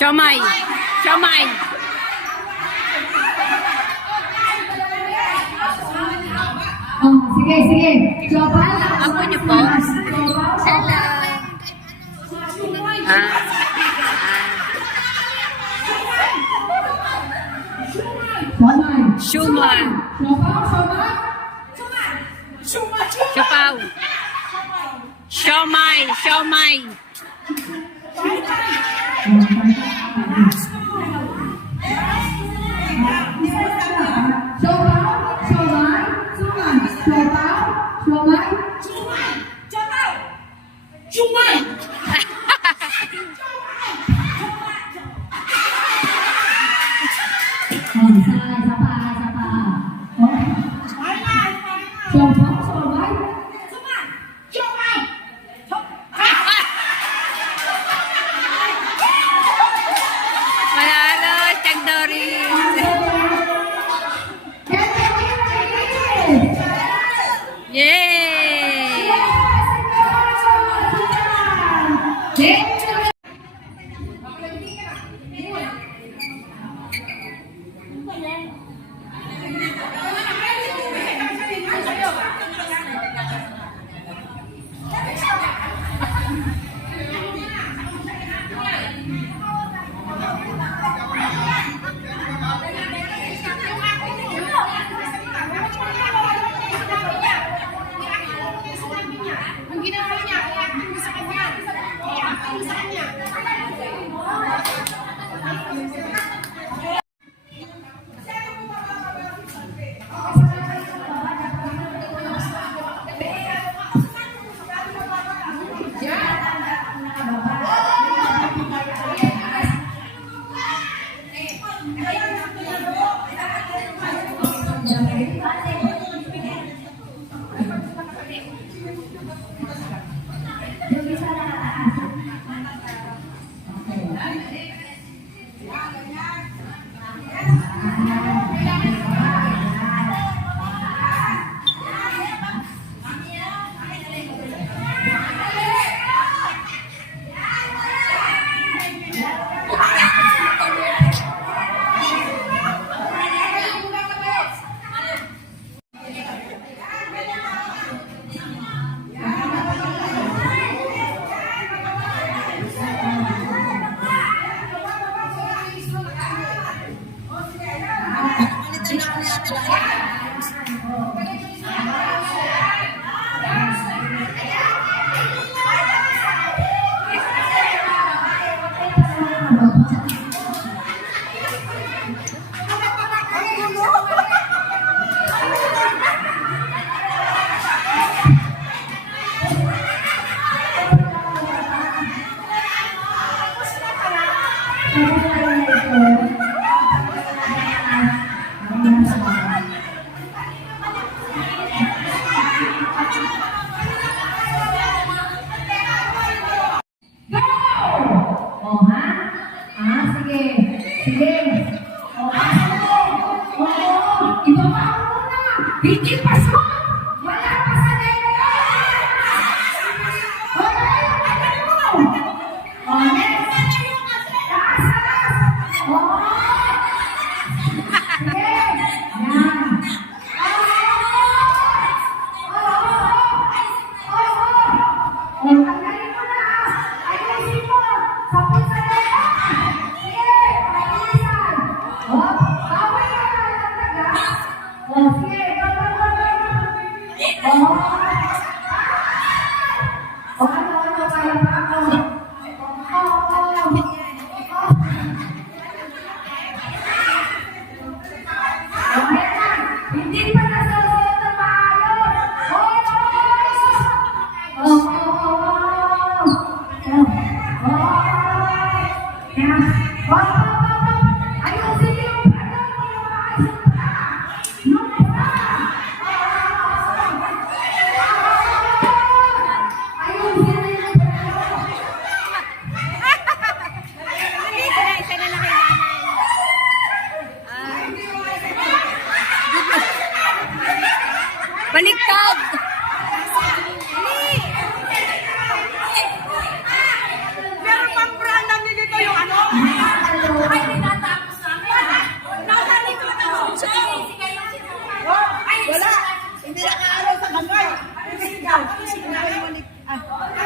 Siomay. Siomay. Oh, sige, sige. Coba. Ako niyo po. Hello. Shumai. Shumai. Siopaw. Siomay. Siomay. Manalo, Chang Doris. Yay! Ang ginawa niya, i-acting sa kanya. I-acting sa kanya.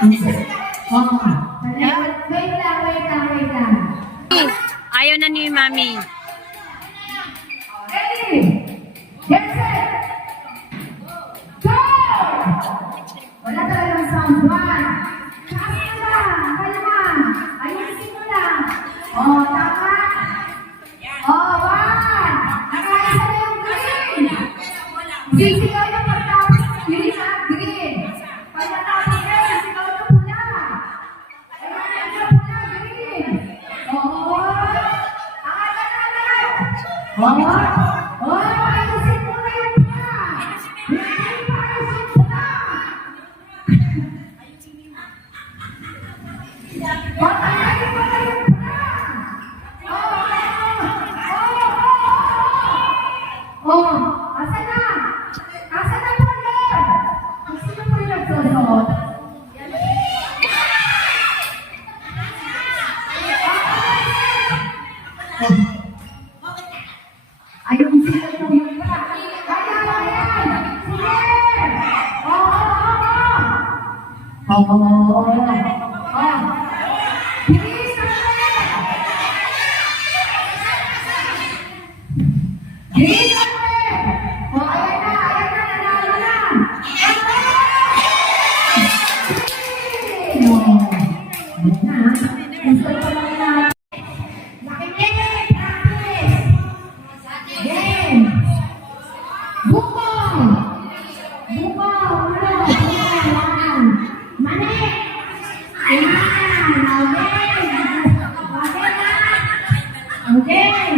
Oh, wait lang. Ayaw na ni Mami. Ready? Get set! Go! Wala talagang sound. One. Taas mo lang. Kalma. Ayusin mo lang. Oh, tama. Oh, one. Nakaisa na yung green. Sisigaw yung pagtapos ng green at green. Pagkatapos na, sisigaw yung pula. Ayan yung pula, green. Oh. Oh, ayusin mo na yung pula. Ready pa ayusin pula. Patayin mo na yung pula. Oh, asan na? Asan na po yun? Sino po yung nagsusunod? Ayun sila po yung pula. Ayan. Sige. Oh. Bilis na ulit. Bilis na ulit. Oh, ayan na, nanalo na. Ayan na. Gusto ko lang na. Makinig, practice. Game. Bukong. Yan. Mani. Ayan. Okay.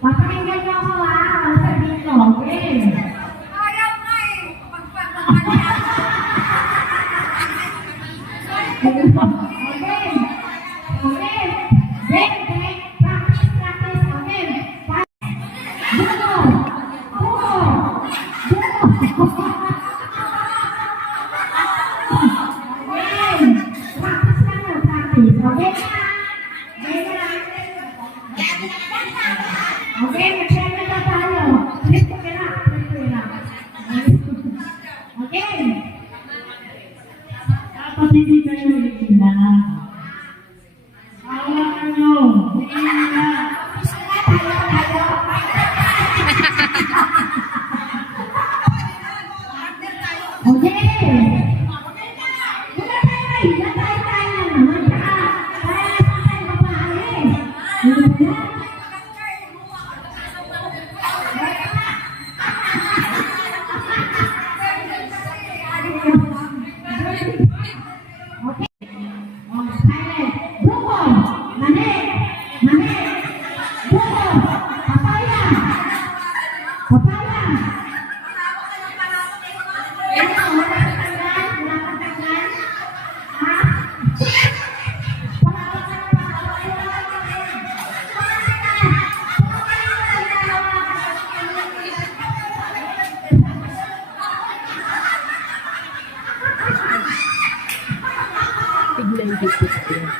Papakinggan niyo ako ha. Ang sabihin ko. Okay. Ayaw nga eh. Dapat hindi kayo iilan. Hawakan nyo. Iilan. Okay. Wala tayo. Latay tayo naman. Kaya tayo babae.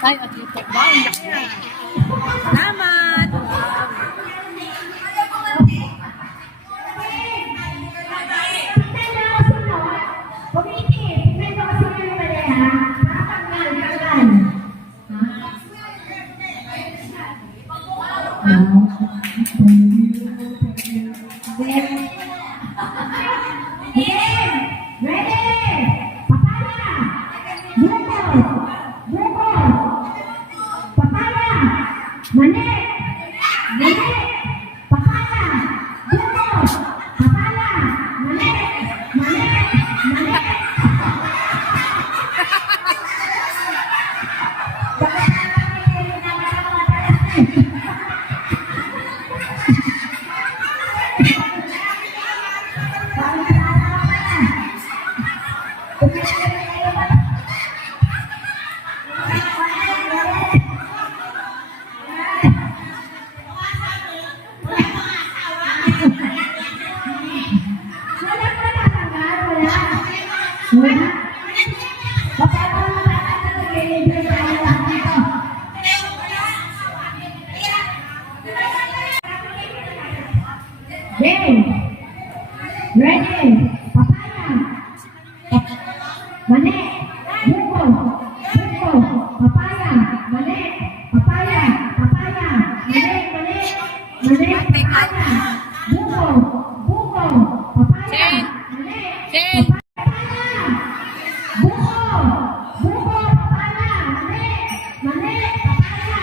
Ay, at ito. Wow, laki. Salamat. Game. Ready. Papaya. Mani. Buko. Buko. Papaya. Mani. Papaya. Papaya. Mani. Mani. Mani. Papaya. Buko. Buko. Papaya. Sen. Mani. Sen. Papaya. Buko. Buko. Papaya. Mani. Mani. Papaya.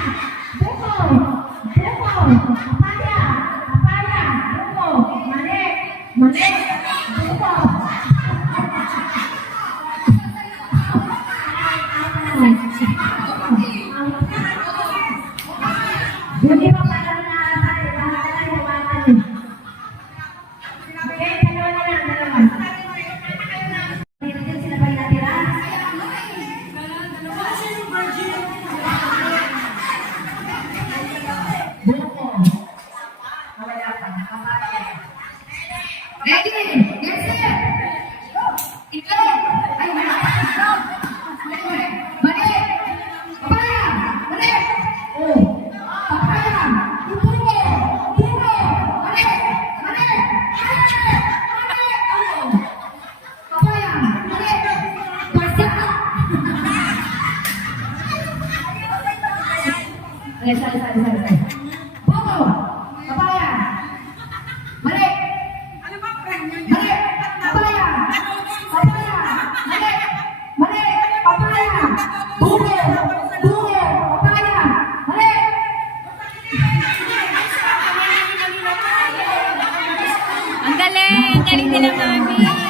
Buko. Buko. Papaya. Papaya. Buko. Mani. Mani. Buko. Hindi pa pala na tayo. Okay, dalawa na lang, dalawa. Dito sila pa natira. Buko. Wala pa. Ready? Yes, sir. Ikaw. Ay, wala. Mali. Papaya. Mali. Oh. Papaya. Buko. Buko. Mali. Mali. Mali. Oh. Papaya. Mali. Basta. Sorry. Buko. Papaya. Mali. Mali. Papaya. Papaya. Mali. Mali. Papaya. Buko. Buko. Papaya. Mali. Ang galing nila, Mami.